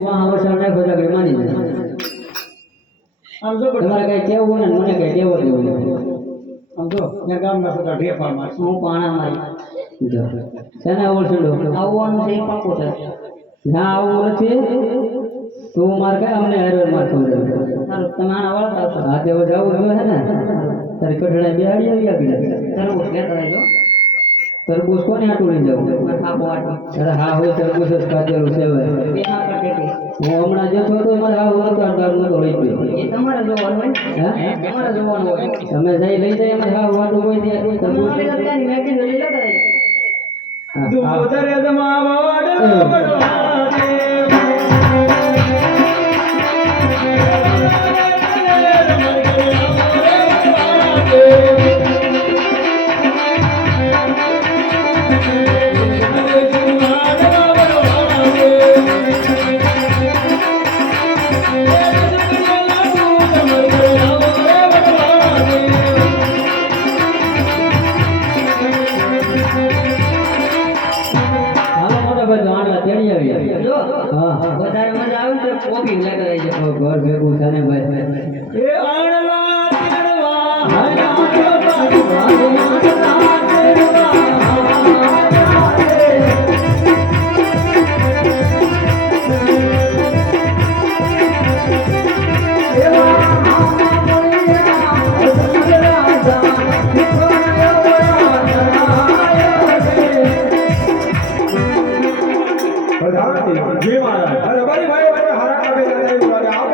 वहाँ वसण नाखो तो આગળ માની જાય આમ જો તમારે કઈ કેવું ને મને કઈ કેવો દેવું આમ જો મેં ગામના બધા ઢેફા માં હું પાણા મારી જો સેના ઓળસડો આવવાનું છે પાકો છે ના આવું નથી તું માર કે અમને હરવાર માર ખબર સારું તમે આના વળતા હા તે જાવું જોઈએ ને તારી કઠડા બેહાડી આવી તરબૂચ લેતા રહેજો તરબૂચ કોને આટું લઈ જાવ થાપો આટો અરે હા હોય તરબૂચ જ કાઢેલું છે હવે હું હમણાં જતો હતો મારે હા નતો નતો લઈ ગયો એ તમારે જોવાનું હોય હે તમારે જોવાનું હોય તમે જઈ લઈ જાય અમારે હા વાટું કોઈ દે તરબૂચ લઈ મેગી લઈ લેતા રહેજો દુધરે દમાવાડે કોપી લેતા રહેજો ઘર ભેગું થાને ભાઈ એ આણલા તેડવા હાયા जी महाराज अरे भाई भाई हरा का